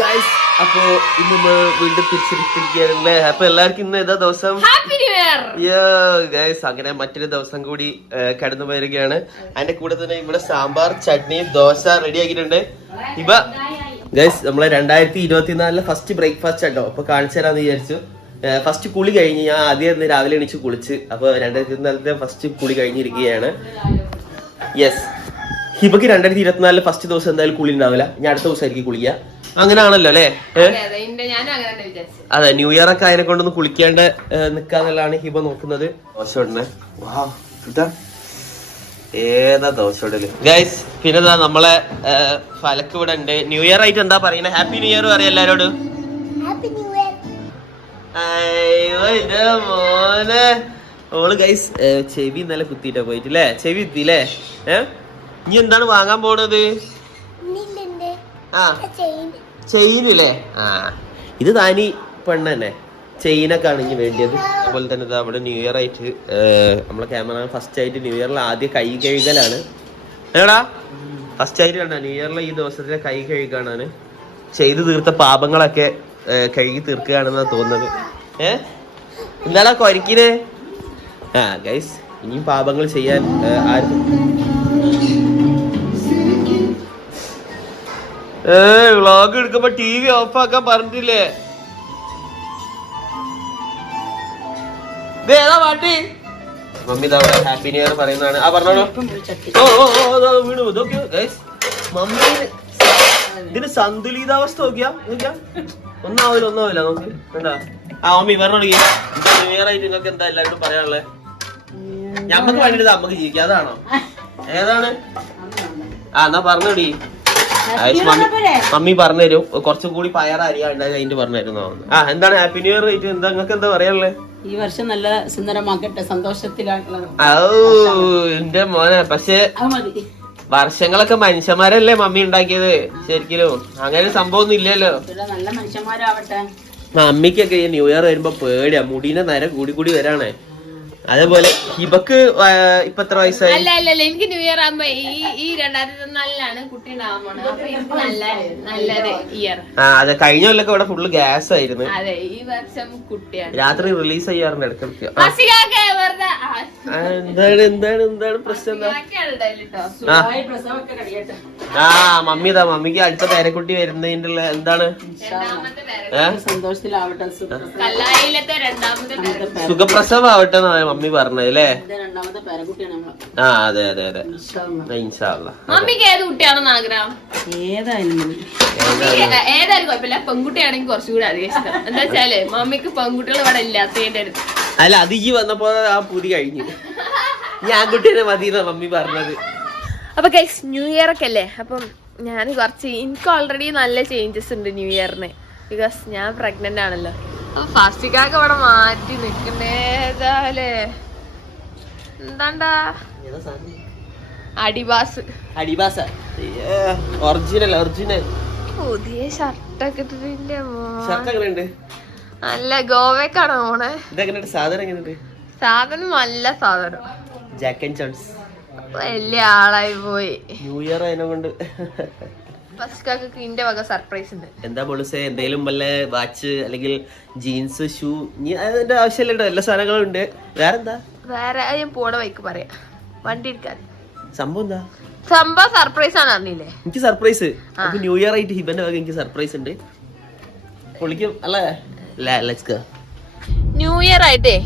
Guys അപ്പോ ഇന്ന് നമ്മൾ വീണ്ടും തിരിച്ചിരിക്കുകയാണല്ലേ അപ്പൊ എല്ലാവർക്കും ഇന്ന് ഏതാ ദിവസം? ഗൈസ് അങ്ങനെ മറ്റൊരു ദിവസം കൂടി കടന്നു പോയിരിക്കുകയാണ് അതിന്റെ കൂടെ തന്നെ ഇവിടെ സാമ്പാർ ചട്നി ദോശ റെഡി ആക്കിയിട്ടുണ്ട്. ഇവ ഗൈസ് നമ്മളെ രണ്ടായിരത്തി ഇരുപത്തിനാലിലെ ഫസ്റ്റ് ബ്രേക്ക്ഫാസ്റ്റ് ഉണ്ടോ അപ്പൊ കാണിച്ചു തരാന്ന് വിചാരിച്ചു. ഫസ്റ്റ് കുളി കഴിഞ്ഞ് ഞാൻ ആദ്യം ഇന്ന് രാവിലെ എണീച്ച് കുളിച്ച് അപ്പൊ രണ്ടായിരത്തി ഇരുപത്തിനാലത്തെ ഫസ്റ്റ് കുളി കഴിഞ്ഞിരിക്കുകയാണ്. യെസ് ഹിബക്ക് രണ്ടായിരത്തി ഇരുപത്തിനാലിലെ ഫസ്റ്റ് ദിവസം എന്തായാലും കുളി ഉണ്ടാവില്ല. ഞാൻ അടുത്ത ദിവസമായിരിക്കും കുളിക്കുക. അങ്ങനെയാണല്ലോ അല്ലേ? അതെ ന്യൂ ഇയർ ഒക്കെ അതിനെ കൊണ്ടൊന്ന് കുളിക്കാണ്ട് നിക്കാന്നുള്ളതാണ് ഹിബ നോക്കുന്നത്. ദോശോടനെ ഇതാ. ഏതാ ദോശോടൽ ഗൈസ് പിന്നെ ദാ നമ്മളെ ഫലക്ക് ഇവിടെ ഉണ്ട്. ന്യൂ ഇയർ ആയിട്ട് എന്താ പറയുന്നത് ഹാപ്പി ന്യൂ ഇയർ പറയാം എല്ലാരോടും. അയ്യോ എന്റെ മോനെ. ഓൾ ഗൈസ് ചെവി ഇന്നലെ കുത്തിയിട്ടാ പോയിട്ടില്ലേ? ചെവി കുത്തിയില്ലേ? ഏ? ഇനി എന്താണ് വാങ്ങാൻ പോണത്? ആ. ചെയിനില്ലേ ആ. ഇത് താനി പെണ്ണ് തന്നെ ചെയിനൊക്കെയാണ് ഇനി വേണ്ടിയത്. അതുപോലെ തന്നെ നമ്മുടെ ന്യൂ ഇയർ ആയിട്ട് നമ്മളെ ക്യാമറ ഫസ്റ്റ് ആയിട്ട് ന്യൂ ഇയറിൽ ആദ്യം കൈ കഴുകലാണ്. ഏടാ ഫസ്റ്റ് ആയിട്ട് കണ്ട ന്യൂ ഇയറിലെ ഈ ദിവസത്തിലെ കൈ കഴുകാണ് ചെയ്തു തീർത്ത പാപങ്ങളൊക്കെ കഴുകി തീർക്കുകയാണെന്നാണ് തോന്നുന്നത്. ഏ? എന്താടാ കൊരക്കിന്? ആ ഗൈസ് ഇനിയും പാപങ്ങൾ ചെയ്യാൻ ആരും ഏ വ്ളോഗ് എടുക്കുമ്പോ ടി വി ഓഫ് ആക്കാൻ പറഞ്ഞിട്ടില്ലേ ഏതാ പാട്ടി? മമ്മി അവിടെ ഹാപ്പി ന്യൂ ഇയർ പറയുന്നതാണ്. ആ പറഞ്ഞോളൂ. വീണു. ഗൈസ് മമ്മി ഇതിന് സന്തുലിതാവസ്ഥ നോക്കിയാ? നോക്കിയാ? ഒന്നാവില്ല ഒന്നാവില്ല നോക്ക് എന്താ ആ മമ്മി പറഞ്ഞോളൂ. ന്യൂ ഇയർ ആയിട്ട് നിങ്ങൾക്ക് എന്താ എല്ലാവരും പറയാനുള്ളത് ഞമ്മക്ക് വേണ്ടിട്ട് അമ്മയ്ക്ക് ജീവിക്കാം. അതാണോ? ഏതാണ്? ആ എന്നാ പറഞ്ഞോടി. മമ്മി പറഞ്ഞു പറഞ്ഞുതരും. കുറച്ചും കൂടി അരിയാണ്ട് അതിന്റെ പറഞ്ഞുതരും ആ എന്താണ് ഹാപ്പി ന്യൂ ഇയർ ആയിട്ട് എന്താ നിങ്ങൾക്ക് എന്താ പറയാനുള്ളത് ഈ വർഷം നല്ല സുന്ദരമാക്കട്ടെ എന്റെ മോനെ പക്ഷേ വർഷങ്ങളൊക്കെ മനുഷ്യന്മാരല്ലേ മമ്മി ഉണ്ടാക്കിയത്? ശരിക്കും അങ്ങനെ സംഭവം ഒന്നും ഇല്ലല്ലോ നല്ല മനുഷ്യന്മാരാവട്ടെ. മമ്മിക്കൊക്കെ ഈ ന്യൂ ഇയർ വരുമ്പോ പേടിയാ. മുടീന്റെ നേരെ കൂടി കൂടി വരാണേ. അതേപോലെ ഹിബക്ക് ഇപ്പൊ എത്ര വയസ്സായി? അല്ല അല്ല എനിക്ക് ന്യൂ ഇയർ ആകുമ്പോ ഈ ഈ രണ്ടായിരത്തി നാലിലാണ് കുട്ടി ആ അതെ കഴിഞ്ഞ കൊല്ലൊക്കെ ഇവിടെ ഫുള്ള് ഗ്യാസ് ആയിരുന്നു. അതെ ഈ വർഷം കുട്ടിയാണ്. രാത്രി റിലീസ് ചെയ്യാറുണ്ട് ഇടയ്ക്കിടയ്ക്ക്. എന്താണ് എന്താണ് എന്താണ് പ്രശ്നം ആ. മമ്മി ഇതാ മമ്മിക്ക് അടുത്ത പേരക്കുട്ടി വരുന്നതിന്റെ ഉള്ള എന്താണ് സന്തോഷത്തിലാവട്ടെ സുഖപ്രസവ രണ്ടാമത്തെ പേര് സുഖപ്രസവം ആവട്ടെ മമ്മി പറഞ്ഞത് അല്ലേ? ആ അതെ അതെ അതെ. മമ്മിക്ക് ഏത് കുട്ടിയാണെന്ന് ആഗ്രഹം? ഏതായാലും മതി. മമ്മിക്ക് ഏ- ഏതായാലും കുഴപ്പമില്ല. പെൺകുട്ടിയാണെങ്കിൽ കുറച്ചുകൂടി അധികം ഇഷ്ടം. എന്താ വെച്ചാൽ മമ്മിക്ക് പെൺകുട്ടികൾ ഇവിടെ ഇല്ലാത്തതിന്റെ അടുത്ത്. അല്ല അത് ഈ വന്നപ്പോ ആ പുതി കഴിഞ്ഞു. ഞാൻ കുട്ടീനെ മതി മമ്മി പറഞ്ഞത്. അപ്പൊ ഗൈസ് ന്യൂ ഇയർ ഒക്കെ അല്ലേ? അപ്പം ഞാൻ കുറച്ച് എനിക്ക് ഓൾറെഡി നല്ല ചേഞ്ചസ് ഉണ്ട് ന്യൂ ഇയറിന് ബിക്കോസ് ഞാൻ പ്രഗ്നന്റ് ആണല്ലോ. ഫാസ്റ്റിക്കാക്ക് ഇവിടെ മാറ്റി നിക്കണ്ടേതാലേ എന്താണ്ടാ? അടിബാസ്. അടിബാസ? ഒറിജിനൽ ഒറിജിനൽ പുതിയ ഷർട്ടൊക്കെ ഇട്ടിട്ടുണ്ട് ഷർട്ട് അല്ല ഗോവക്കാണ് പോണേ ഇതെങ്ങനെയുണ്ട്? സാധനം എങ്ങനെയുണ്ട്? സാധനം നല്ല സാധനം. ജാക്ക് ആൻഡ് വലിയ ആളായി പോയി. ന്യൂ ഇയർ അതിനെ കൊണ്ട്. ഫസ്റ്റിക്കാക്ക് ഇന്റെ വക സർപ്രൈസ് ഉണ്ട്. എന്താ പൊളിസെ എന്തെങ്കിലും വല്ല വാച്ച് അല്ലെങ്കിൽ ജീൻസ് ഷൂ അതിന്റെ ആവശ്യമില്ലട്ടോ എല്ലാ സാധനങ്ങളും ഉണ്ട്. വേറെന്താ? വേറെ ഞാൻ പോണ വൈക്ക് പറയാം. വണ്ടി എടുക്കാൻ. സംഭവം എന്താ? സംഭവം സർപ്രൈസ് ആണ് അറിഞ്ഞില്ലേ? എനിക്ക് സർപ്രൈസ് നമുക്ക് ന്യൂ ഇയർ ആയിട്ട് ഹിബന്റെ വക എനിക്ക് സർപ്രൈസ് ഉണ്ട്. പൊളിക്കും. അല്ലേ? ലെറ്റ്സ് ഗോ ന്യൂ ഇയർ ആയിട്ടേ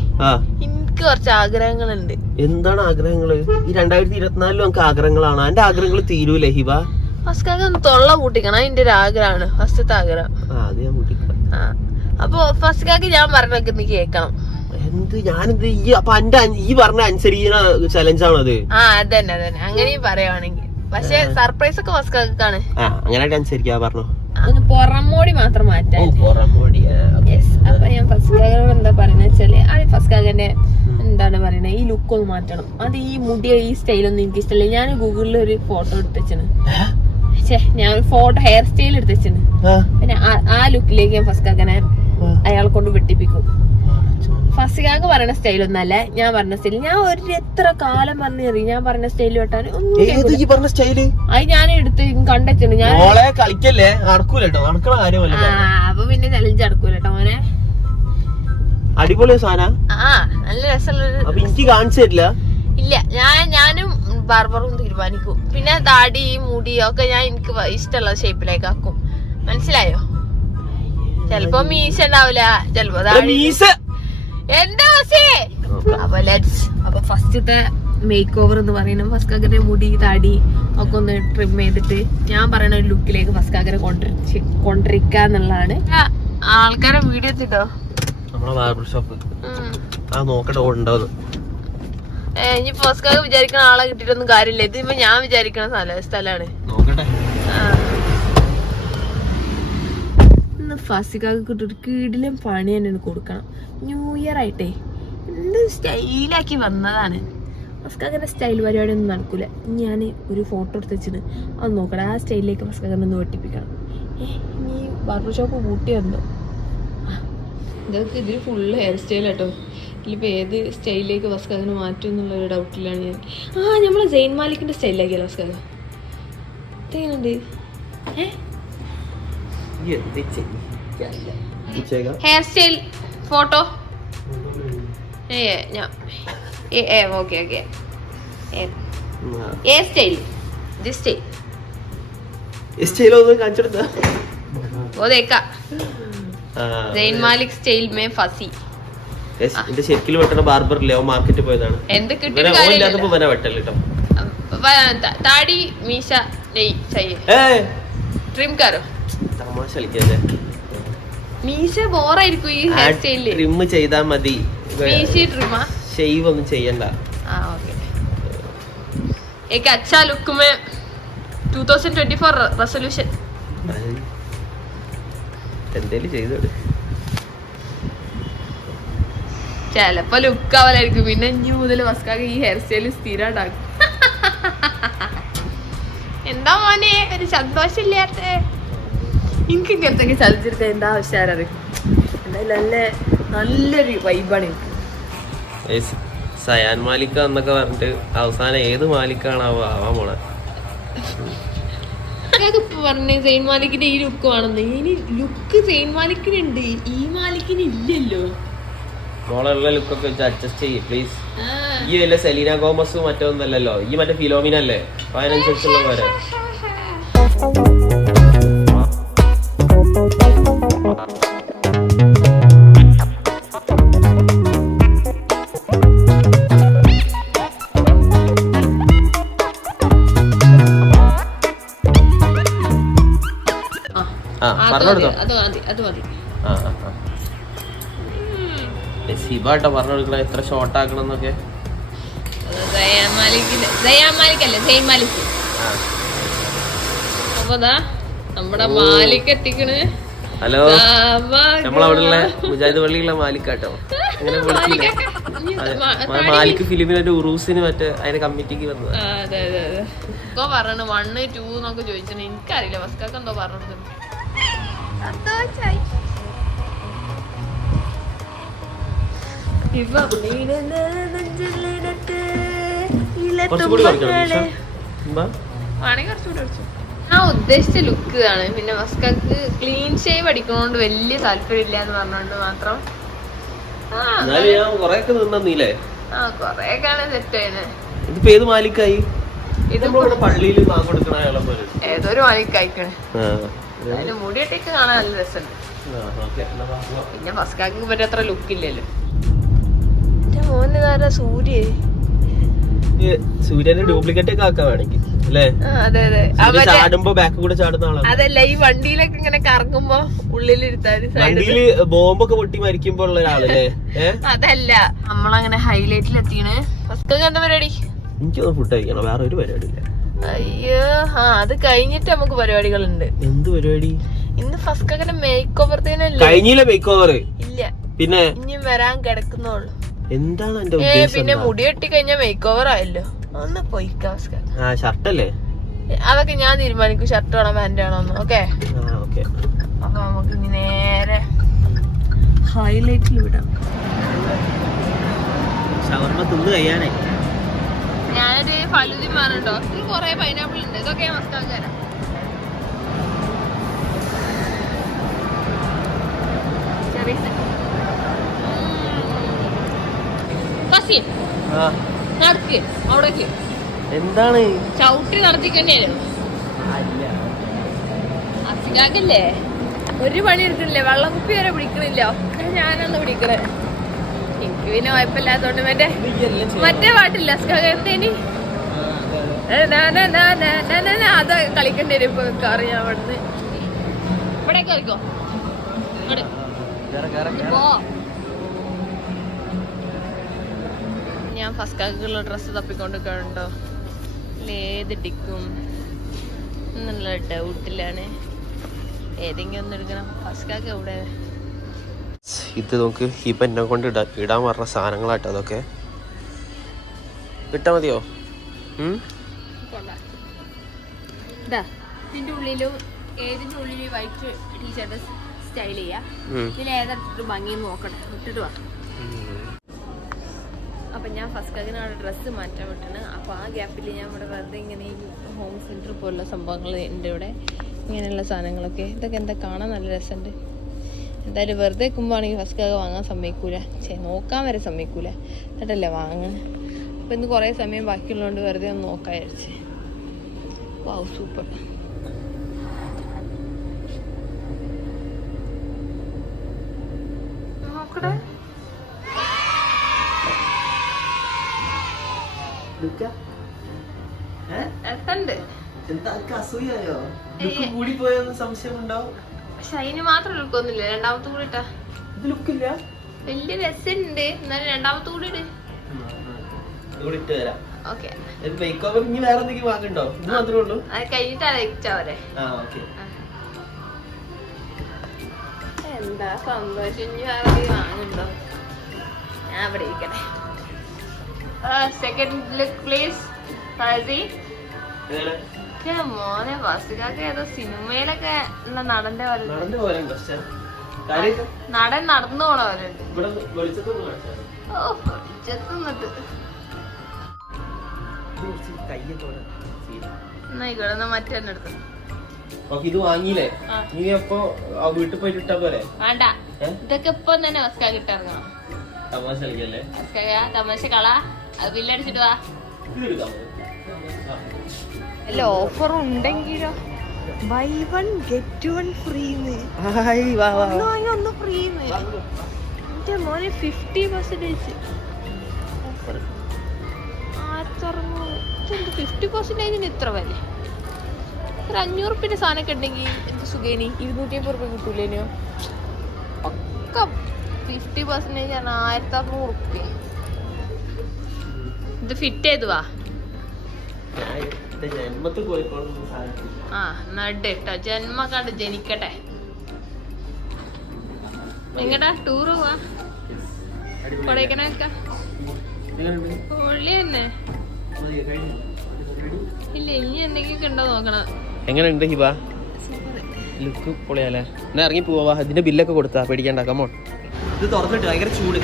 എനിക്ക് കുറച്ച് ആഗ്രഹങ്ങളുണ്ട്. എന്താണ് ആഗ്രഹങ്ങൾ? ഈ രണ്ടായിരത്തി ഇരുപത്തിനാലിലും നമുക്ക് ആഗ്രഹങ്ങളാണ്. എന്റെ ആഗ്രഹങ്ങൾ തീരൂലേ ഹിബ? ഒന്ന് തൊള്ള കൂട്ടിക്കണം അതിന്റെ ഒരു ആഗ്രഹമാണ്. ഫസ്റ്റത്തെ ആഗ്രഹം. അപ്പൊ ഫസ്റ്റ് കാക്ക് ഞാൻ പറഞ്ഞൊക്കെ നീ കേക്കണം എന്ത് ഞാനെന്ത് ഈ അപ്പൊ എന്റെ ഈ പറഞ്ഞ അനുസരിക്കുന്ന ചലഞ്ച് ആണോ അത് ആ അതന്നെ അതന്നെ. അങ്ങനെയും പറയുവാണെങ്കിൽ പക്ഷെ സർപ്രൈസ് ഒക്കെ ഫസ്റ്റ് കാക്കാണ് ആ അങ്ങനെ അനുസരിക്കാ പറഞ്ഞു. അങ്ങ് പുറമോടി മാത്രം മാറ്റാൻ പുറമോടി അപ്പൊ ഞാൻ ഫസ്റ്റ് കാക്കനോട് എന്താ പറയുന്നത് വെച്ചാൽ ആ ഫസ്റ്റ് കാക്കന്റെ എന്താണ് പറയുന്നത് ഈ ലുക്ക് ഒന്ന് മാറ്റണം. അത് ഈ മുടിയോ ഈ സ്റ്റൈലൊന്നും എനിക്ക് ഇഷ്ടമല്ല ഞാൻ ഗൂഗിളിൽ ഒരു ഫോട്ടോ എടുത്തുവെച്ചാണ് ഞാൻ ഫോട്ടോ ഹെയർ സ്റ്റൈൽ എടുത്തുവെച്ചാണ് പിന്നെ ആ- ലുക്കിലേക്ക് ഞാൻ ഫസ്റ്റ് അങ്ങനെ അയാളെ കൊണ്ട് വെട്ടിപ്പിക്കും. ഫാസികാക്ക് പറയുന്ന സ്റ്റൈൽ ഒന്നല്ല ഞാൻ പറഞ്ഞ സ്റ്റൈൽ ഞാൻ ഒരു എത്ര കാലം പറഞ്ഞു കയറി ഞാൻ പറഞ്ഞ സ്റ്റൈൽ വെട്ടാൻ ഒന്നും സ്റ്റൈൽ അത് ഞാൻ എടുത്ത് കണ്ടെത്തുന്നു ഞാൻ കളിക്കല്ലേ? നടക്കൂല നടക്കണ കാര്യമല്ല അപ്പൊ പിന്നെ ചലഞ്ച് നടക്കൂലട്ടോ മോനെ. അടിപൊളി സാധന. ആ നല്ല രസമുള്ള എനിക്ക് കാണിച്ചു തരില്ല. ഇല്ല ഞാൻ ഞാനും ബാർബറും തീരുമാനിക്കും. പിന്നെ താടി മുടി ഒക്കെ ഞാൻ എനിക്ക് ഇഷ്ടമുള്ള ഷേപ്പിലേക്ക് ആക്കും. മനസ്സിലായോ? ചെലപ്പോ മീശ ഉണ്ടാവില്ല ചെലപ്പോ മീശ! എന്താ അപ്പൊ ലെറ്റ്സ് അപ്പൊ ഫസ്റ്റത്തെ മേക്ക് ഓവർ എന്ന് പറയുന്നത് ഫസ്കാക്കറിന്റെ മുടി താടി ഒക്കെ ഒന്ന് ട്രിം ചെയ്തിട്ട് ഞാൻ പറയുന്ന ഒരു ലുക്കിലേക്ക് ഫസ്കാക്കറെ കൊണ്ടിരിച്ച് കൊണ്ടിരിക്കാന്നുള്ളതാണ് ആൾക്കാരെ വീഡിയോ എത്തിട്ടോ നമ്മളെ ബാർബർ ഷോപ്പ് ആ നോക്കട്ടെ ഉണ്ടാവുന്നു ഇനി പോസ്കാർ വിചാരിക്കുന്ന ആളെ കിട്ടിയിട്ടൊന്നും കാര്യമില്ല. ഇത് ഇപ്പൊ ഞാൻ വിചാരിക്കണ സ്ഥല സ്ഥലാണ്. നോക്കട്ടെ. ഇന്ന് ഫസിക്കാക്ക് കിട്ടൊരു കീടിലും പണി തന്നെ കൊടുക്കണം. ന്യൂ ഇയർ ആയിട്ടേ. എന്ത് സ്റ്റൈലാക്കി വന്നതാണ്. ഫസ്കാക്കറിന്റെ സ്റ്റൈൽ പരിപാടി ഒന്നും നടക്കൂല. ഞാൻ ഒരു ഫോട്ടോ എടുത്ത് വെച്ചിട്ട് അത് നോക്കണം. ആ സ്റ്റൈലിലേക്ക് ഫസ്കാക്കനെ ഒന്ന് വെട്ടിപ്പിക്കണം. ഏ ഇനി ബാർബർ ഷോപ്പ് കൂട്ടി വന്നു ഇതൊക്കെ ഇതിൽ ഫുള്ള് ഹെയർ സ്റ്റൈൽ കേട്ടോ ഇപ്പോൾ ഏത് സ്റ്റൈലിലേക്ക് വസ്കാദിനെ മാറ്റും എന്നുള്ളൊരു ഡൗട്ടിലാണ് ഞാൻ. ആ നമ്മൾ ജെയിൻ മാലിക്കിന്റെ സ്റ്റൈലിലേക്കല്ല വസ്കാദ് എങ്ങനെയുണ്ട് ഹെയർ സ്റ്റൈൽ ഫോട്ടോ ഏ okay okay a style this style സ്റ്റൈലൊന്നും ഓ ദേക്കാ. ജെയിൻ മാലിക് സ്റ്റൈൽ മേ ഫസി. എന്റെ ശരിക്കും വെട്ടണ ബാർബറില്ലേ അവൻ മാർക്കറ്റിൽ പോയതാണ് എന്ത് ഇവനെ കിട്ടിയ ഓനില്ലാത്തപ്പോ ഇവനെ വെട്ടല് കേട്ടോ താടി മീശ നെയ് ചെയ്യേ ഏ ട്രിം കറോ തമാശ കളിക്കല്ലേ മീശ ബോറായിരിക്കും ഈ ഹെയർ സ്റ്റൈലില് ട്രിം ചെയ്താ മതി മീശ ട്രിമാ ഷെയ്വ് ഒന്നും ചെയ്യണ്ട हाँ ओके एक अच्छा लुक में 2024 रेसोल्यूशन എന്തേലും ചെയ്തോട് ചിലപ്പോ ലുക്ക് ആവലായിരിക്കും. പിന്നെ ഇനി മുതൽ മസ്കാക്ക് ഈ ഹെയർ സ്റ്റൈൽ ഉണ്ടാക്കും എന്താ മോനെ? ഒരു സന്തോഷമില്ലാത്ത. എനിക്ക് ഇങ്ങനത്തെ ചലിച്ചിട്ട് എന്താ ഉഷാററി എന്തായാലും നല്ല നല്ലൊരു വൈബാണ് എനിക്ക് സയാൻ മാലിക്ക എന്നൊക്കെ പറഞ്ഞിട്ട് അവസാനം ഏത് മാലിക്കാണാവോ ആവാൻ പോണെ? ഇപ്പൊ പറഞ്ഞ സെയിൻ മാലിക്കിന്റെ ഈ ലുക്ക് വേണം ഇനി ലുക്ക് സെയിൻ മാലിക്കിനുണ്ട്. ഈ മാലിക്കിന് ഇല്ലല്ലോ. മോളുള്ള ലുക്കൊക്കെ വെച്ച് അഡ്ജസ്റ്റ് ചെയ്യ് പ്ലീസ് ഈ വല്ല സെലീന ഗോമസ് മറ്റൊന്നല്ലല്ലോ ഈ മറ്റേ ഫിലോമിന അല്ലേ അപ്പൊ അതിനനുസരിച്ചുള്ള പോരെ സിബാട്ടോ പറഞ്ഞു കൊടുക്കണ എത്ര ഷോർട്ട് ആക്കണം എന്നൊക്കെ നമ്മുടെ മാലിക് എത്തിക്കണ്. ഹലോ. നമ്മളവിടെയുള്ള മുജാഹിദ് പള്ളിയുള്ള മാലിക്കാട്ടോ. അങ്ങനെ വിളിച്ചില്ലേ? അതെ. മാ- മാലിക് ഫിലിമിനൊരു ഉറൂസിന് മറ്റേ അതിന്റെ കമ്മിറ്റിക്ക് വന്നത്. അതെ അതെ അതെ. ഇപ്പൊ പറയണ വണ്ണ് ടു എന്നൊക്കെ ചോദിച്ചിട്ട് എനിക്കറിയില്ല. എന്തോ പറഞ്ഞു ഞാൻ ഉദ്ദേശിച്ച ലുക്ക് ആണ്. പിന്നെ മസ്കക്ക് ക്ലീൻ ഷേവ് അടിക്കണോണ്ട് വലിയ താല്പര്യമില്ല എന്ന് പറഞ്ഞോണ്ട് മാത്രം. ആ ഇതിപ്പോ ഏത് മാലിക്കായി? പള്ളിയിൽ ഏതൊരു മുടിയിട്ടേക്ക് കാണാൻ നല്ല രസമുണ്ട്. പിന്നെ ഫസ്കാക്ക് പറ്റ അത്ര എന്റെ സൂര്യ. സൂര്യന്റെ ഡ്യൂപ്ലിക്കേറ്റ് ഒക്കെ ആക്കാൻ വേണമെങ്കിൽ അല്ലേ? അതെ അതെ. ചാടുമ്പോ ബാക്ക് കൂടെ ചാടുന്ന ആളാണ്. അതല്ല ഈ വണ്ടിയിലൊക്കെ ഇങ്ങനെ കറങ്ങുമ്പോ ഉള്ളിലിരുത്താൻ സൈഡിൽ വണ്ടിയിൽ ബോംബൊക്കെ പൊട്ടി മരിക്കുമ്പോ ഉള്ള ഒരാളല്ലേ അതല്ല. നമ്മളങ്ങനെ ഹൈലൈറ്റിൽ എത്തിയാണ് ഫസ്റ്റ് എന്താ പരിപാടി? എനിക്കൊന്ന് ഫുഡ് കഴിക്കണം വേറെ ഒരു പരിപാടി ഇല്ല അയ്യോ ആ അത് കഴിഞ്ഞിട്ട് നമുക്ക് പരിപാടികളുണ്ട്. എന്ത് പരിപാടി? ഇന്ന് ഫസ്കാക്കിന്റെ മേക്ക് ഓവർ കഴിഞ്ഞില്ല മേക്ക് ഓവർ ഇല്ല. പിന്നെ? ഇനിയും വരാൻ കിടക്കുന്നുള്ളു എന്താണ് എന്റെ ഉദ്ദേശം പിന്നെ മുടി കെട്ടി കഴിഞ്ഞാൽ മേക്ക് ഓവർ ആയല്ലോ. ഒന്ന് പോയിക്കാം ഫസ്കാക്ക് ആ ഷർട്ടല്ലേ അതൊക്കെ ഞാൻ തീരുമാനിക്കും ഷർട്ട് വേണോ പാന്റ് വേണോ എന്ന് ഓക്കെ അപ്പൊ നമുക്ക് ഇനി നേരെ ഹൈലൈറ്റിൽ വിടാം. ഷവർമ തിന്ന് കഴിയാനേ ഞാനൊരു ഫലുതി മാറുണ്ടോ ഇതിൽ കൊറേ പൈനാപ്പിൾ ഉണ്ട്. ഇതൊക്കെ മസ്കാക്ക് തരാം. ചെറിയ ഫസീൻ ആ നടക്ക്. അവിടേക്ക്. എന്താണ്? ചവിട്ടി അസികാക്കല്ലേ ഒരു പണി എടുക്കണില്ലേ വെള്ളം കുപ്പി വരെ പിടിക്കണില്ല. ഒക്കെ ഞാനന്ന് പിടിക്കണേ. എനിക്ക് പിന്നെ കുഴപ്പമില്ലാത്തോണ്ട് മറ്റേ മറ്റേ പാട്ടില്ല? അസികാക്ക എന്തേനി ഏ, നാ, നാ, നാ, നാ, നാ, നാ, നാ, അത് കളിക്കേണ്ടി വരും ഇപ്പൊ മിക്കവാറും ഞാൻ അവിടുന്ന്. ഇവിടെ കളിക്കോ? ഇങ്ങട്. ഫസ്റ്റ് ഞാൻ ഫസ്കാക്കുള്ള ഡ്രസ്സ് തപ്പിക്കൊണ്ട് ഏത് ഡിക്കും എന്നുള്ള ഡൗട്ടിലാണ് ഏതെങ്കിലും ഒന്ന് എടുക്കണം. ഫസ്റ്റ് ഫസ്കാക്ക് എവിടെ? ഇത് നോക്ക് ഇപ്പൊ എന്നെ കൊണ്ട് ഇടാ ഇടാൻ പറഞ്ഞ സാധനങ്ങളാട്ടോ അതൊക്കെ. ഇട്ടാ മതിയോ? ഇതിന്റെ ഉള്ളിലും ഏതിന്റെ ഉള്ളിലും വൈറ്റ് ടീഷർട്ട് സ്റ്റൈൽ ചെയ്യാം. ഇതിൽ നോക്കണം ഭംഗിന്ന് നോക്കട്ടെ. ഇട്ടിട്ട് വാ. അപ്പൊ ഞാൻ ഫസ്റ്റ് കസിനാണ് ഡ്രസ്സ് മാറ്റാൻ വിട്ടണ്. അപ്പോൾ ആ ഗ്യാപ്പിൽ ഞാൻ ഇവിടെ വെറുതെ ഇങ്ങനെ ഈ ഹോം സെന്റർ പോലുള്ള സംഭവങ്ങൾ ഉണ്ട് ഇവിടെ ഇങ്ങനെയുള്ള സാധനങ്ങളൊക്കെ. ഇതൊക്കെ എന്താ കാണാൻ നല്ല രസമുണ്ട്. എന്തായാലും വെറുതെ നിൽക്കുമ്പോഴാണെങ്കിൽ ഫസ്റ്റ് കാക്ക വാങ്ങാൻ സമ്മതിക്കൂല. ചേ നോക്കാൻ വരെ സമ്മതിക്കൂല. എന്നിട്ടല്ലേ വാങ്ങാൻ അപ്പം ഇന്ന് കുറേ സമയം ബാക്കിയുള്ളതുകൊണ്ട് വെറുതെ ഒന്ന് നോക്കാൻ വിചാരിച്ച്. Wow super. നോക്കട്ടെ രസമുണ്ട് എന്താ അസൂയായോ? ലുക്ക് ലുക്ക് കൂടിപ്പോയെന്ന് സംശയമുണ്ടോ അതിന് മാത്രം ലുക്കൊന്നുമില്ല. രണ്ടാമത്തെ കൂടി ഇട്ടാ. ഇത് ലുക്കില്ല? വലിയ രസമുണ്ട്. എന്നാലും രണ്ടാമത്തെ കൂടി ഇട്. ഇതുകൂടി ഇട്ട് തരാം. ഓക്കെ. മേക്ക് ഓവർ ഇനി വേറെ എന്തെങ്കിലും വാങ്ങണ്ടോ ഇത് മാത്രമേ ഉള്ളൂ? അത് കഴിഞ്ഞിട്ട് അയച്ചാ പോരെ. ആ ഓക്കെ. എന്താ സന്തോഷം ഇനി വേറെ എന്തെങ്കിലും ഞാൻ അവിടെ ഇരിക്കട്ടെ. സെക്കൻഡ് ലുക്ക് പ്ലീസ് ഫാസി മോനെ ബസ്സുകാർക്ക് ഏതോ സിനിമയിലൊക്കെ ഉള്ള നടന്റെ പോലെ. നടൻ നടന്നു പോണ പോലെ ഓ ചെത്തുന്നിട്ട് എന്നായിക്കോട്ടെ മറ്റേ എടുത്തു. ഓക്കെ ഇത് വാങ്ങിയില്ലേ? നീ അപ്പൊ വീട്ടിൽ പോയിട്ട് ഇട്ടാ പോരെ? വേണ്ട. ഇതൊക്കെ ഇപ്പൊ തന്നെ ബസ്കാക്ക് ഇട്ടിറങ്ങണം തമാശ കളിക്കല്ലേ? തമാശ കള. അത് ബില്ലടിച്ചിട്ട് വാ. അല്ല ഓഫർ ഉണ്ടെങ്കിലോ? ബൈ വൺ ഗെറ്റ് വൺ ഫ്രീന്ന് ഹായ് വാ വാ ഒന്ന് വാങ്ങി ഒന്ന് ഫ്രീന്ന് എന്റെ മോനെ ഫിഫ്റ്റി പെർസെന്റേജ് ഓഫർ ആയിരത്തി അറുന്നൂറ് ഫിഫ്റ്റി പെർസെന്റേജിന് ഇത്ര വില? ഒരു അഞ്ഞൂറ് റുപ്യന്റെ സാധനമൊക്കെ ഉണ്ടെങ്കിൽ എന്ത് സുഖേനി? ഇരുന്നൂറ്റി അമ്പത് റുപ്യ കിട്ടൂലേനോ? ഒക്കെ ഫിഫ്റ്റി പെർസെന്റേജ് ആണ് ആയിരത്തി അറുന്നൂറ് റുപ്യ ഇത് ഫിറ്റ് ചെയ്തു വാ. ആ നട് കേട്ടോ ജന്മ കണ്ട് ജനിക്കട്ടെ. എങ്ങടാ? ടൂറ് പോവാ? കൊടൈക്കനൊക്കെ പൊള്ളി തന്നെ ഇല്ല ഇനി എന്തെങ്കിലും ഉണ്ടോ നോക്കണം. എങ്ങനെയുണ്ട് ഹിബ? ലുക്ക് പൊളിയാലേ എന്നാ ഇറങ്ങി പോവാ. ഇതിന്റെ ബില്ലൊക്കെ കൊടുത്താ. പേടിക്കണ്ട. കമോൺ ഇത് തുറന്നിട്ട് ഭയങ്കര ചൂട്.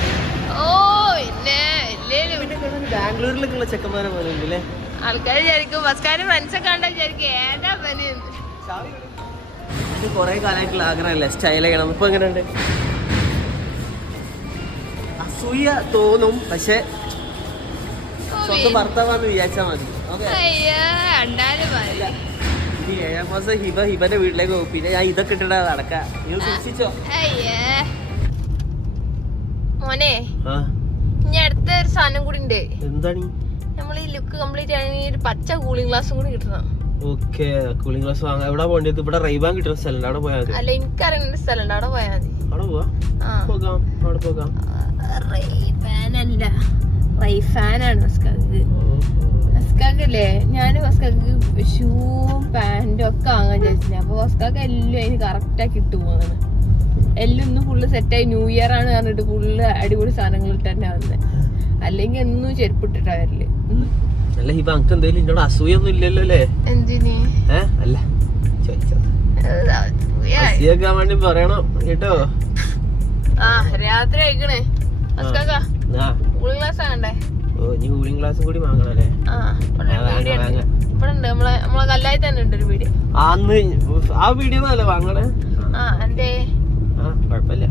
ഇല്ലേലും ബാംഗ്ലൂരിലൊക്കെയുള്ള ചെക്കന്മാരെ പോലെ ഉണ്ടല്ലേ? ആൾക്കാർ വിചാരിക്കും ബസ്കാര് ഫ്രണ്ട്സൊക്കെ കണ്ടാ വിചാരിക്കും. ഏതാ പനി ഇത് കൊറേ കാലമായിട്ടുള്ള ആഗ്രഹമല്ലേ? സ്റ്റൈൽ ചെയ്യണം ഇപ്പൊ എങ്ങനെയുണ്ട്? അസൂയ തോന്നും പക്ഷെ സ്വന്തം ഭർത്താവാന്ന് വിചാരിച്ചാ മതി. ഇനി ഏഴാം മാസം ഹിബ ഹിബന്റെ വീട്ടിലേക്ക് പോകും. പിന്നെ ഞാൻ ഇതൊക്കെ ഇട്ടിട്ടാ നടക്കാ. നീ സൂക്ഷിച്ചോ? മോനെ ആ. അടുത്ത ഒരു സാധനം കൂടി ഉണ്ട്. എന്താണ്? നമ്മൾ ഈ ലുക്ക് കംപ്ലീറ്റ് ആണെങ്കിൽ ഒരു പച്ച കൂളിംഗ് ഗ്ലാസും കൂടി കിട്ടണം. ഓക്കെ കൂളിംഗ് ഗ്ലാസ് വാങ്ങാം. എവിടെ പോകേണ്ടത് ഇവിടെ റൈബാൻ കിട്ടുന്ന സ്ഥലം അവിടെ പോയാൽ മതി. അല്ല എനിക്കറിയുന്ന ഒരു സ്ഥലമുണ്ട്. അവിടെ പോയാൽ മതി. അവിടെ പോവാ. ആ. പോകാം. അവിടെ പോകാം. റൈഫാനല്ല റൈഫാനാണ് മസ്കാക്ക് മസ്കാക്കല്ലേ ഞാൻ മസ്കാക്ക് ഷൂവും പാന്റും ഒക്കെ വാങ്ങാൻ ചോദിച്ചില്ല അപ്പൊ മസ്കാക്ക് എല്ലാം അതിന് കറക്റ്റാക്കി ഇട്ടു പോകുന്നത് എല്ലാം ഇന്ന് ഫുള്ള് സെറ്റായി ന്യൂ ഇയർ ആണ് പറഞ്ഞിട്ട് ഫുള്ള് അടിപൊളി സാധനങ്ങൾ ഇട്ട് തന്നെ വന്നത് അല്ലെങ്കിൽ എന്നും ചെരുപ്പിട്ടിട്ടാ വരൽ. അല്ല ഇപ്പൊ അനക്ക് എന്തേലും എന്നോട് അസൂയൊന്നും ഇല്ലല്ലോ അല്ലേ? എന്തിന്? അല്ല. ചോദിച്ചത് അസൂയൊക്കെ വേണ്ടി പറയണം കേട്ടോ. ആ രാത്രി കഴിക്കണേ. മസ്കാക്ക ആ കൂളിംഗ് ഗ്ലാസ് ആകണ്ടേ ഓ ഇനി കൂളിംഗ് ഗ്ലാസും കൂടി വാങ്ങണല്ലേ ഇവിടെ. ഉണ്ട് നമ്മളെ നമ്മളെ കല്ലായി തന്നെ ഉണ്ട് ഒരു വീഡിയോ ആ, അന്ന് ആ വീഡിയോ വാങ്ങണേ? ആ കുഴപ്പമില്ല?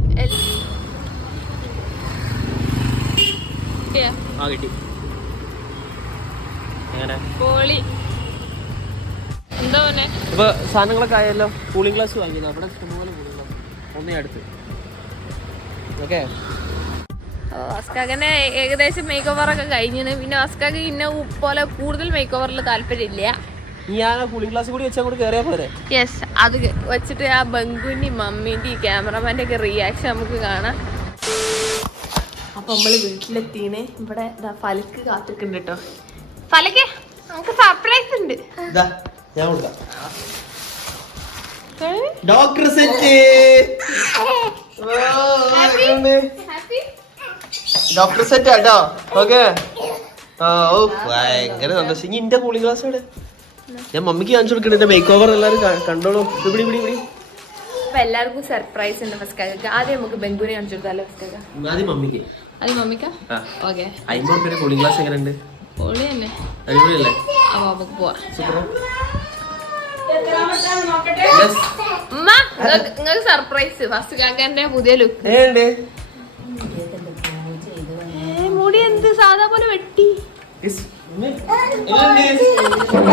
ആ കിട്ടി. എങ്ങനെ? ഇപ്പൊ സാധനങ്ങളൊക്കെ ആയല്ലോ കൂളിംഗ് ഗ്ലാസ് വാങ്ങിയത് അവിടെ ഇഷ്ടംപോലെ കൂളിംഗ് ഗ്ലാസ് ഒന്നേ അടുത്ത്. ഓക്കെ? അസ്കാകനെ ഏകദേശം മേക്ക് ഓവറൊക്കെ ഒക്കെ കഴിഞ്ഞിന്. പിന്നെ ഓസ്കാക്ക് ഇന്ന പോലെ കൂടുതൽ മേക്ക് ഓവറിൽ താല്പര്യമില്ല. ഞാൻ കൂളിംഗ് ഗ്ലാസ് കൂടി വെച്ചാൽ അങ്ങോട്ട് കയറിയാ പോരെ. യെസ് അത് വെച്ചിട്ട് ആ ബംഗുവിന്റെ മമ്മീന്റെ ഈ ക്യാമറമാന്റെ ഒക്കെ റിയാക്ഷൻ നമുക്ക് കാണാം. അപ്പൊ നമ്മൾ വീട്ടിലെത്തീന് ഇവിടെ ദാ ഫലക്ക് കാത്തിട്ടുണ്ട് കേട്ടോ ഫലക്ക്? നമുക്ക് സർപ്രൈസ് ഉണ്ട്. ഞാൻ കൊടുക്കാം. Doctor set happy doctor set ആട്ടോ ഓക്കെ ഓ ഭയങ്കര സന്തോഷം. ഇനി എന്റെ കൂളിംഗ് ഗ്ലാസ് എവിടെ? ഞാൻ മമ്മിക്ക് കാണിച്ചു കൊടുക്കണ. എന്റെ മേക്ക് ഓവർ എല്ലാരും ക- കണ്ടോളൂ. ഇവിടെ ഇവിടെ ഇവിടെ അപ്പൊ എല്ലാവർക്കും സർപ്രൈസ് ഉണ്ട് ഫസ്കാക്ക് ആദ്യം നമുക്ക് ബംഗുവിനെ കാണിച്ചു കൊടുത്താലോ ഫസ്കാക്ക ആദ്യം മമ്മിക്ക്. ആദ്യം മമ്മിക്ക? ഓക്കെ. അമ്പത് പേര് കൂളിംഗ് ഗ്ലാസ് എങ്ങനെയുണ്ട്? പൊളി തന്നെ. അടിപൊളിയല്ലേ? അപ്പൊ നമുക്ക് പോവാം. സൂപ്പർ നിങ്ങൾക്ക് സർപ്രൈസ് ഫസ്റ്റ് കാക്കാന്റെ പുതിയ ലുക്ക് മുടി എന്ത് സാധാ പോലെ വെട്ടി.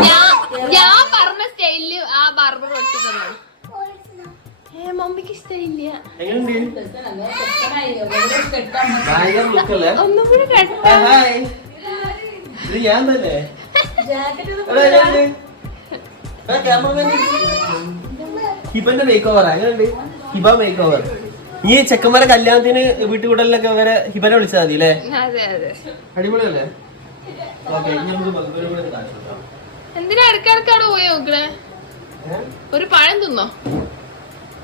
ഞാൻ ഞാൻ പറഞ്ഞ സ്റ്റൈലിൽ ആ ബാർബർ തന്നു. ഏ മമ്മിക്ക് ഇഷ്ടമില്ല. ഒന്നും കൂടി ഹായ്. ഇത് ഞാൻ തന്നെ. ഹിബന്റെ മേക്ക് ഓവർ എങ്ങനെയുണ്ട്? ഹിബ മേക്ക് ഓവർ ഈ ചെക്കന്മാരെ കല്യാണത്തിന് വീട്ടുകൂടലിലൊക്കെ വരെ ഹിബനെ വിളിച്ചാൽ മതി അല്ലേ അതെ അതെ. അടിപൊളിയല്ലേ? എന്തിനാ പോയി നോക്കണേ? ഒരു പഴം തിന്നോ?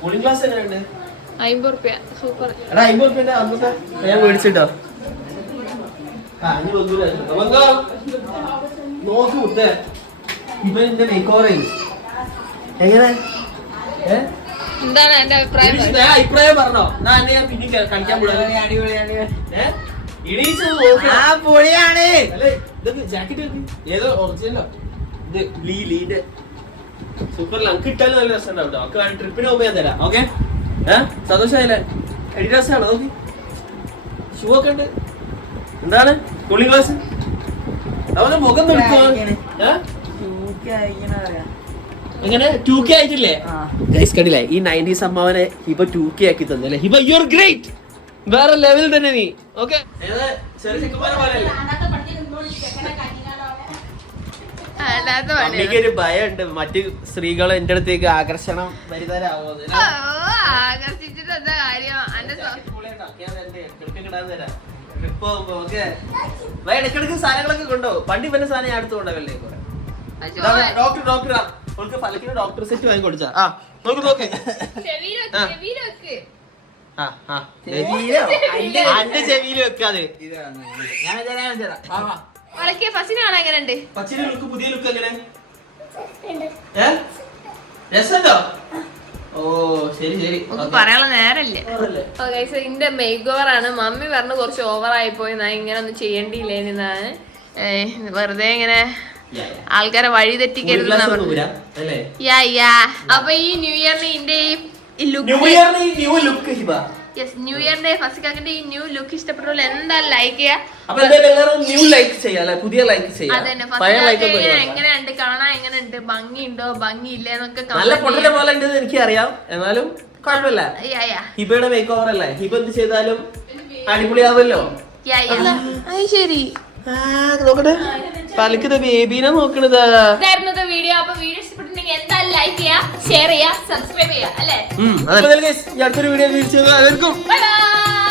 കൂളിംഗ് ഗ്ലാസ് എങ്ങനെയുണ്ട് അമ്പത് റുപ്യ. സൂപ്പർ. എടാ അമ്പത് റുപ്യന്റെ അന്നത്തെ ഞാൻ മേടിച്ചിട്ടോ. നോക്ക് മുത്തേ എന്റെ മേക്ക് എങ്ങനെ? എന്താണ് എന്റെ അഭിപ്രായം? അഭിപ്രായം പറഞ്ഞോ. ഞാൻ പിന്നെ കളിക്കാൻ വിടാം ആ പൊളിയാണ്. ഏതോ ഒറിജിനലോ ഇത് ലീ ലീന്റെ സൂപ്പർ ലങ്ക് ഇട്ടാലും നല്ല രസമുണ്ടാവും കേട്ടോ ഒക്കെ ട്രിപ്പിന് പോകുമ്പോൾ ഞാൻ തരാം. ഓക്കെ. ഏഹ് സന്തോഷമായില്ലേ? രസമാണ് നോക്കി. ഷൂ ഒക്കെ ഉണ്ട്. എന്താണ്? കൂളിംഗ് ഗ്ലാസ് അവന്റെ മുഖം നിൽക്കുവാ ഏഹ് എങ്ങനെ? ടു കെ ആയിട്ടില്ലേ? ഗൈസ് കണ്ടില്ലേ? ഈ നയന്റീസ് അമ്മാവനെ ഹിബ ടു കെ ആക്കി തന്നെ ഹിബ യു ആർ ഗ്രേറ്റ് വേറെ ലെവൽ തന്നെ നീ. ഓക്കെ എനിക്കൊരു ഭയമുണ്ട്. മറ്റു സ്ത്രീകൾ എന്റെ അടുത്തേക്ക് ആകർഷണം ആകർഷിച്ചിട്ട് കാര്യം? ഇടക്കിടക്ക് സാധനങ്ങളൊക്കെ കൊണ്ടുപോകും പണ്ട് ഇവന്റെ സാധനം ഞാൻ അടുത്ത് കൊണ്ടുപോകല്ലേ കുറെ അയ്യോ, ഡോക്ടർ ഡോക്ടർ അവൾക്ക് ഡോക്ടർ സെറ്റ് വാങ്ങി കൊടുത്താ ആ നോക്ക് നോക്ക്. അന്റെ ചെവിയിൽ വെക്കാതെ. വളക്കിയ ഫസിന് കാണാൻ എങ്ങനെയുണ്ട്? പച്ചിന്റെ ലുക്ക് പുതിയ ലുക്ക് എങ്ങനെ? രസമുണ്ടോ? ഓ ശരി ശരി. ഒന്നും ഓക്കേ. പറയാനുള്ള നേരല്ലേ? ഇന്റെ മേക്ക് ഓവർ ആണ്. മമ്മി പറഞ്ഞു കുറച്ച് ഓവർ ആയി പോയി. ഞാൻ ഇങ്ങനെ ഒന്നും ചെയ്യേണ്ടിയില്ലേന്നാണ് വെറുതെ ഇങ്ങനെ. ആൾക്കാരെ വഴി തെറ്റിക്കരുത് അപ്പൊ ഈ ന്യൂ ഇയറിന് ഇന്റെ ഈ ന്യൂ ലുക്ക് ഇയറിന് ഈ new look Hiba yes new ഇയറിന്റെ first കാക്കിന്റെ ഈ ന്യൂ ലുക്ക് ഇഷ്ടപ്പെട്ടു എന്തായാലും ലൈക്ക് ചെയ്യാ? അപ്പൊ എന്തായാലും എല്ലാവരും ന്യൂ ലൈക്ക് ചെയ്യാം അല്ലെ? പുതിയ ലൈക്ക് ചെയ്യാം. അതന്നെ പഴയ ഫസ്റ്റ് ലൈക്ക് ഒന്നും ഒഴിവാക്കാം. എങ്ങനെയുണ്ട് കാണാൻ എങ്ങനെയുണ്ട് ഭംഗിയുണ്ടോ ഭംഗിയില്ലേ എന്നൊക്കെ നല്ല പൊട്ടലെ പോലെ ഉണ്ടെന്ന് എനിക്ക് അറിയാം എന്നാലും കുഴപ്പമില്ല. ചെയ്യാം. യാ യാ ഹിബയുടെ മേക്ക് ഓവർ അല്ലേ? ഹിബ എന്ത് ചെയ്താലും അടിപൊളിയാവല്ലോ യാ യാ അത് ശരി. നോക്കട്ടെ. പലക്കത് ബേബീനെ നോക്കണത്. ഇതായിരുന്നു വീഡിയോ അപ്പൊ വീഡിയോ ഇഷ്ടപ്പെട്ടിട്ടുണ്ടെങ്കിൽ എന്താ ലൈക്ക് ചെയ്യാ ഷെയർ ചെയ്യാ സബ്സ്ക്രൈബ് ചെയ്യാ അല്ലേ? അടുത്തൊരു വീഡിയോ ബൈ ബൈ